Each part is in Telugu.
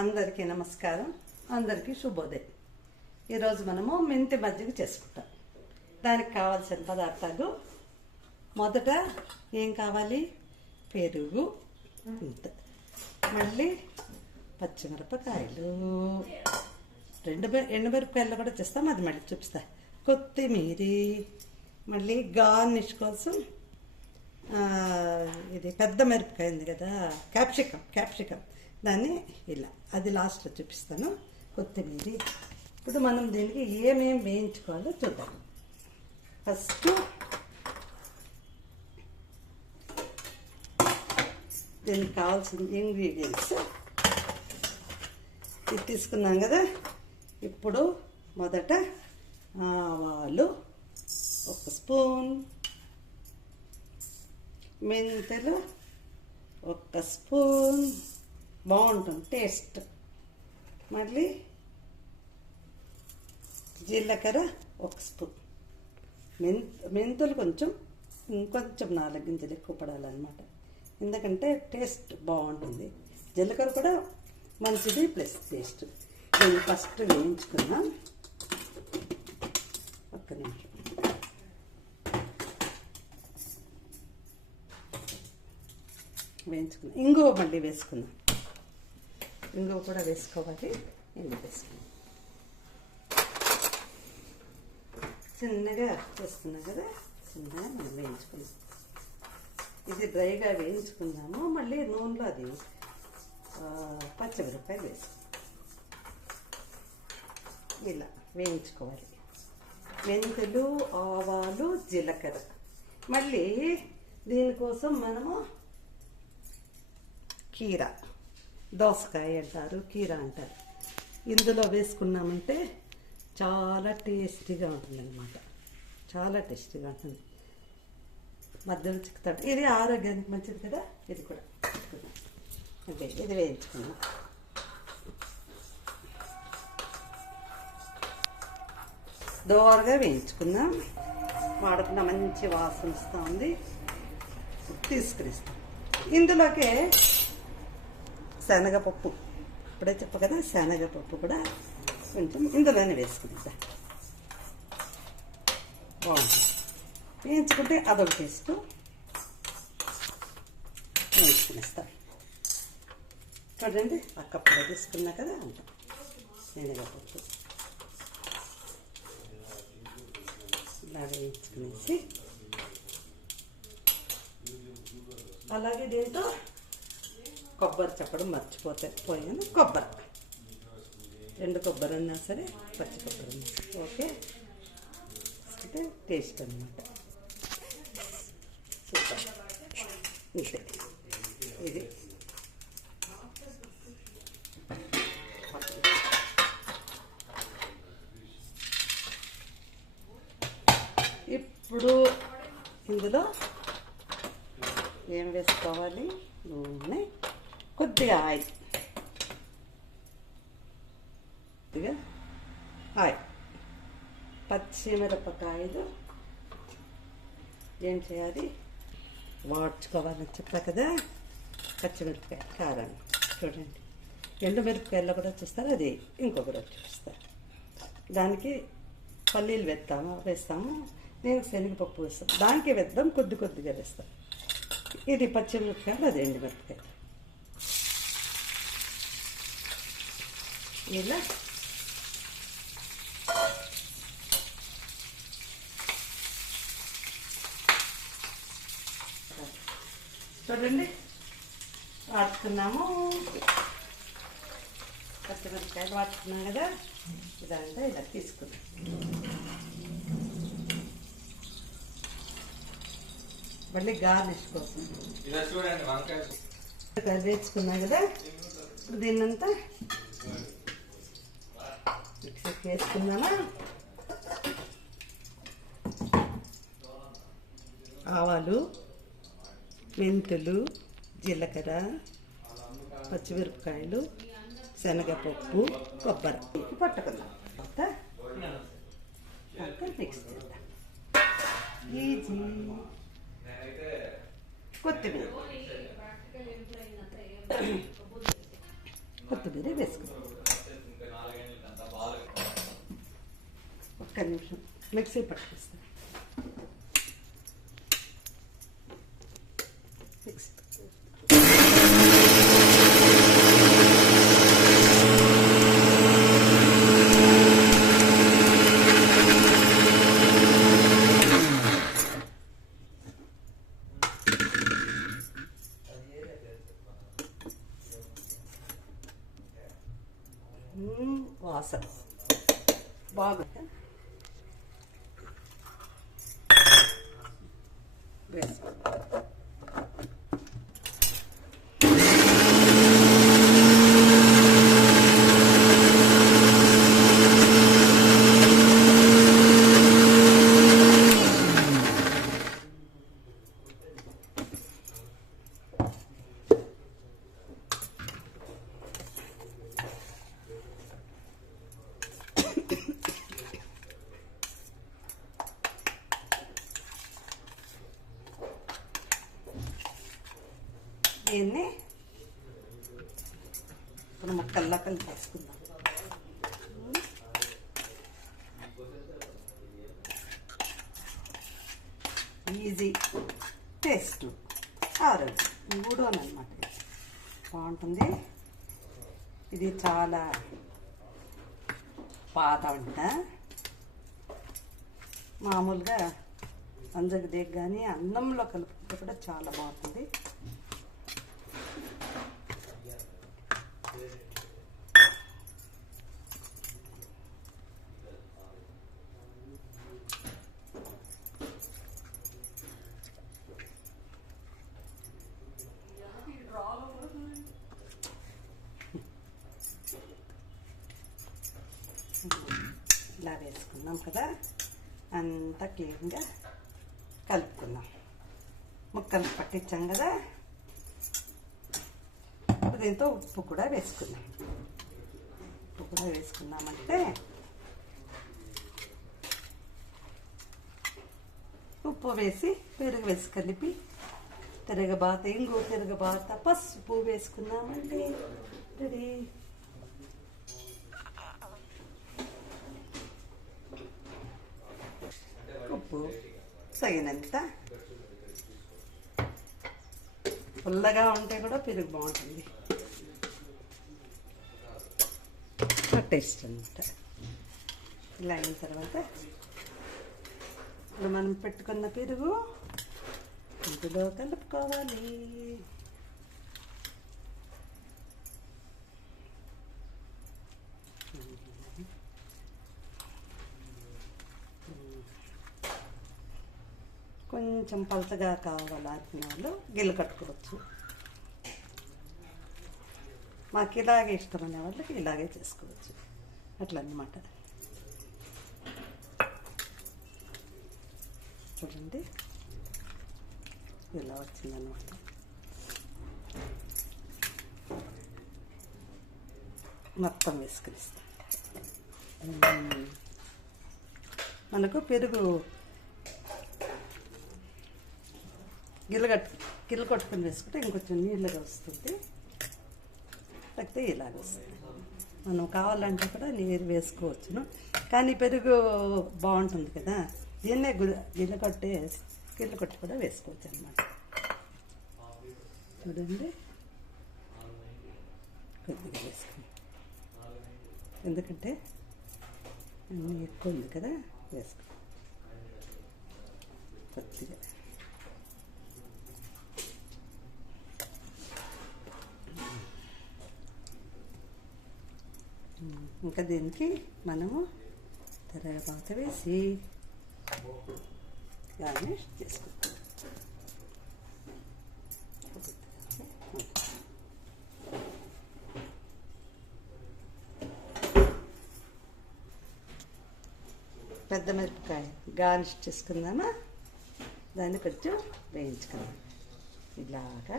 అందరికీ నమస్కారం, అందరికీ శుభోదయం. ఈరోజు మనము మెంతి మజ్జిగ చేసుకుంటాం. దానికి కావాల్సిన పదార్థాలు మొదట ఏం కావాలి? పెరుగు, మళ్ళీ పచ్చిమిరపకాయలు, ఎండుమిరపకాయలు కూడా చేస్తాం, అది మళ్ళీ చూపిస్తా. కొత్తిమీర, మళ్ళీ గార్నిష్ కోసం ఇది పెద్ద మిరపకాయ ఉంది కదా, క్యాప్సికమ్ దాన్ని ఇలా, అది లాస్ట్లో చూపిస్తాను. కొత్తిమీర. ఇప్పుడు మనం దీనికి ఏమేమి వేయించుకోవాలో చూద్దాం. ఫస్ట్ దీనికి కావాల్సిన ఇంగ్రీడియంట్స్ ఇది తీసుకున్నాం కదా. ఇప్పుడు మొదట ఆవాలు 1 స్పూన్, మెంతులు 1 స్పూన్, బాగుంటుంది టేస్ట్. మళ్ళీ జీలకర్ర 1 స్పూన్. మెంతులు ఇంకొంచెం 4 గింజలు ఎక్కువ పడాలన్నమాట, ఎందుకంటే టేస్ట్ బాగుంటుంది. జీలకర్ర కూడా మంచిది, ప్లస్ టేస్ట్. దీన్ని ఫస్ట్ వేయించుకున్నాం. ఒక్క నిమిషం. వేయించుకున్నాం. ఇంగువ మళ్ళీ వేసుకున్నాం. ఇంగువ కూడా వేసుకోవాలి. ఇంగువ వేసుకున్నాం. చిన్నగా వేసుకున్నాం కదా, చిన్నగా మనం వేయించుకున్నాం. ఇది డ్రైగా వేయించుకున్నాము. మళ్ళీ నూనెలో అది పచ్చిమిరపకాయలు వేసుకున్నాం. ఇలా వేయించుకోవాలి. మెంతులు, ఆవాలు, జీలకర్ర. మళ్ళీ దీనికోసం మనము కీర, దోసకాయ అంటారు, కీర అంటారు, ఇందులో వేసుకున్నామంటే చాలా టేస్టీగా ఉంటుంది అన్నమాట. చాలా టేస్టీగా ఉంటుంది. మధ్యలో చిక్కుతాడు. ఇది ఆరోగ్యానికి మంచిది కదా. ఇది కూడా అదే, ఇది వేయించుకున్నాం. దోరగా వేయించుకుందాం. వాడుకున్న మంచి వాసన వస్తుంది. తీసుకునిస్తాం. ఇందులోకే శనగపప్పు, ఇప్పుడే చెప్ప కదా, శనగపప్పు కూడా కొంచెం ఇందులోనే వేసుకుంటా. బాగుంటుంది. వేయించుకుంటే అదొక టేస్ట్. వేయించుకునేస్తాం. చూడండి, ఆ కప్పులో తీసుకున్నా కదా అంట శనగపప్పు. ఇలా వేయించుకునేసి, అలాగే దీంతో కొబ్బరి చెప్పడం పోయాను. కొబ్బరి, 2 కొబ్బరి అన్నా సరే, పచ్చి కొబ్బరి అన్నా సరే, ఓకే. అంటే టేస్ట్ అన్నమాట. సూపర్. ఇంతే. ఇది ఇప్పుడు ఇందులో ఏం వేసుకోవాలి? నూనె, కొద్దిగా ఆయిల్, పచ్చిమిరపకాయలు ఏం చేయాలి? వాడ్చుకోవాలని చెప్పా కదా. పచ్చిమిరపకాయ కారాన్ని చూడండి. ఎండుమిరపకాయల్లో కూడా చూస్తారు, అది ఇంకొకటి చూపిస్తారు. దానికి పల్లీలు వేస్తాము. నేను శనగపప్పు వేస్తాను. దానికి వేద్దాం, కొద్దిగా వేస్తాం. ఇది పచ్చిమిరపకాయలు, అది ఎండుమిరపకాయలు. ఇలా చూడండి, వాడుకున్నాము. పచ్చిమిరపకాయలు వాడుకున్నాం కదా, ఇదంతా ఇలా తీసుకున్నాం. మళ్ళీ గార్నిష్ కోసం వేసుకున్నాం కదా. ఇప్పుడు దీన్నంతా మిక్సీకి వేసుకున్నామా. ఆవాలు, మెంతులు, జీలకర్ర, పచ్చిమిరపకాయలు, శనగపప్పు, కొబ్బరి పట్టుకున్నాం. మిక్స్ చేద్దాం. ఈజీ. కొత్తిమీర, కొత్తిమీర వేసుకుందాం. ఒక్క నిమిషం మిక్సీ పట్టుకొస్తాను. మిక్సీ వాసన బాగుంది. వేసుకో. దీన్ని ఇప్పుడు ముక్కల్లా కలిపేసుకుందాం. ఈజీ, టేస్ట్, ఆరోగ్యం మూడోనమాట. బాగుంటుంది. ఇది చాలా పాత వంట. మామూలుగా అంజకి దేగ్ కానీ అన్నంలో కలుపుకుంటే కూడా చాలా బాగుంటుంది. ఇలా వేసుకున్నాం కదా, అంతా క్లీన్గా కలుపుకున్నాం. ముక్కలు పట్టించాం కదా, దీంతో ఉప్పు కూడా వేసుకున్నాం. ఉప్పు కూడా వేసుకున్నామంటే ఉప్పు వేసి పెరుగు వేసి కలిపి తిరగబాత, ఇంగు తిరగబాత, పసుపు వేసుకున్నామండి. రెడీ. ఉప్పు తగినంత. పుల్లగా ఉంటే కూడా పెరుగు బాగుంటుంది. టేస్ట్ అనమాట. ఇలా అయిన తర్వాత ఇప్పుడు మనం పెట్టుకున్న పెరుగు ఇందులో కలుపుకోవాలి. కొంచెం పలచగా కావాలనుకునే వాళ్ళు గిన్నె కట్టుకోవచ్చు. మాకు ఇలాగే ఇష్టమనే వాళ్ళకి ఇలాగే చేసుకోవచ్చు. అట్లా అన్నమాట. చూడండి ఇలా వచ్చిందనమాట. మొత్తం వేసుకునిస్తాం. మనకు పెరుగు గిల్ల కొట్టుకొని వేసుకుంటే ఇంకొంచెం నీళ్ళగా వస్తుంది. లేకపోతే ఇలాగ వస్తుంది. మనం కావాలంటే కూడా నీరు వేసుకోవచ్చును. కానీ పెరుగు బాగుంటుంది కదా, దీన్నే గిల్ల కొట్టి కూడా వేసుకోవచ్చు అన్నమాట. చూడండి కొద్దిగా వేసుకుని, ఎందుకంటే అన్నీ ఎక్కువ ఉంది కదా, వేసుకో కొద్దిగా. ఇంకా దీనికి మనము తిరగబాత వేసి గార్నిష్ చేసుకుంటాం. పెద్ద మిరపకాయ గార్నిష్ చేసుకుందామా, దాన్ని కొంచెం వేయించుకుందాం. ఇలాగా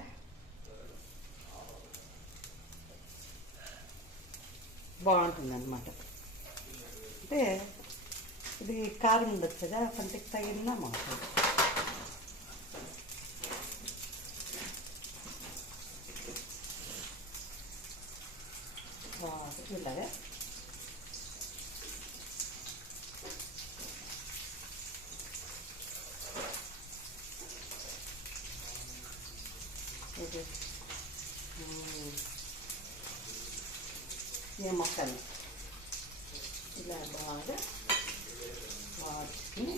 బాగుంటుంది అన్నమాట. అంటే ఇది కారం ఉండొచ్చు కదా, పంటకి తగిన బాగుంటుంది. ఇలాగా ఈ మొక్కలు ఇలా బాగా వాడుకుని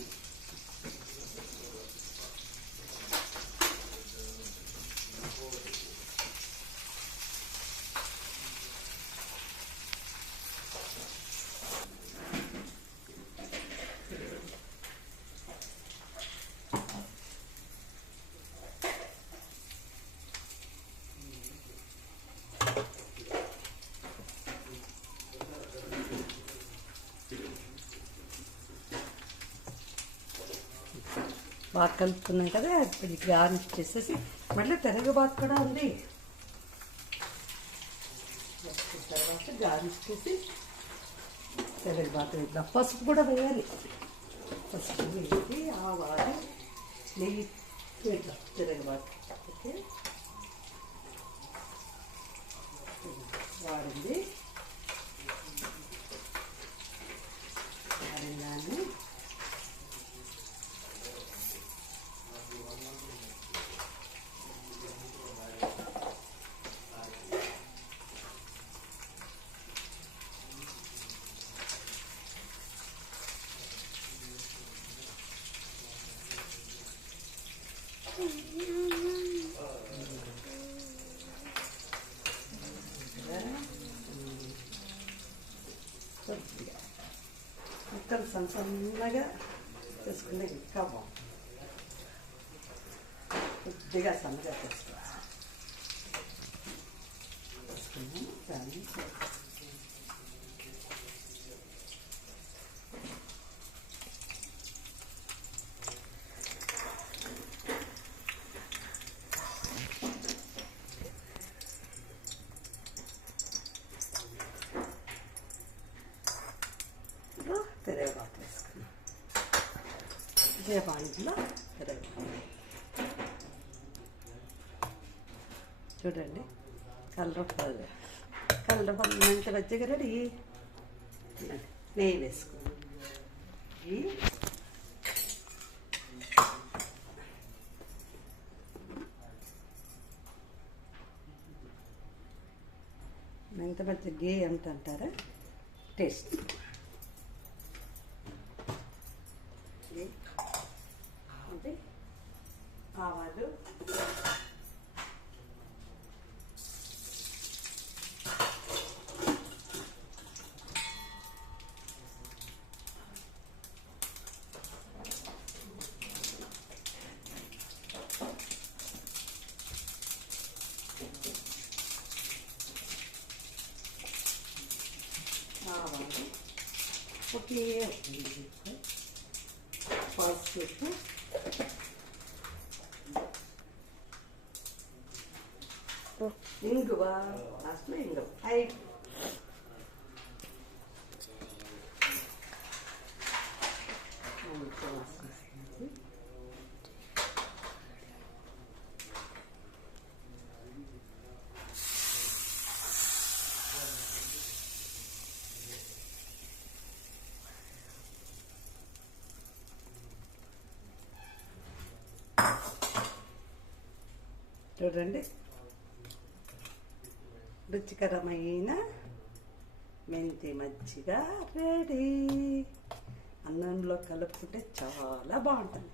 బాగా కలుపుకున్నాం కదా. ఇప్పుడు గార్నిష్ చేసేసి మళ్ళీ తిరగబాతు కూడా ఉంది. తర్వాత గార్నిష్ చేసి తిరగబాతు వేద్దాం. పసుపు కూడా వేయాలి. పసుపు వేసి ఆవాలు నెయ్యి వేద్దాం తిరగబాతు. ఓకే, వాడింది వాడిందాన్ని ముక్కలు సన్నగా చేసుకుంటే ఇంకా బాగుంటుంది. కొద్దిగా సన్నగా చేసుకున్నాను దాన్ని తిరగబాతు వేసుకున్నాం. ఇదే పాయింట్లో తిరగబాతు చూడండి. కలర్ మంచి మజ్జిగ రెడీ. నెయ్యి వేసుకున్నాం. మెంత మజ్జిగ ఘీ అంటారా టేస్ట్. అంటే ఆవాలు ఒకే పసుపు ఇంగువ లాస్ట్లో ఇంగువ చూడండి. రుచికరమైన మెంతి మజ్జిగ రెడీ. అన్నంలో కలుపుకుంటే చాలా బాగుంటుంది.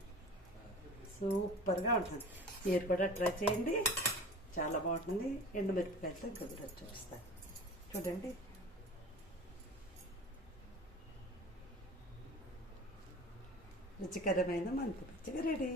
సూపర్గా ఉంటుంది. మీరు కూడా ట్రై చేయండి, చాలా బాగుంటుంది. ఎండుమిరపకాయలతో ఇంకా కూడా చూపిస్తాను. చూడండి. రుచికరమైన మెంతి మజ్జిగ రెడీ.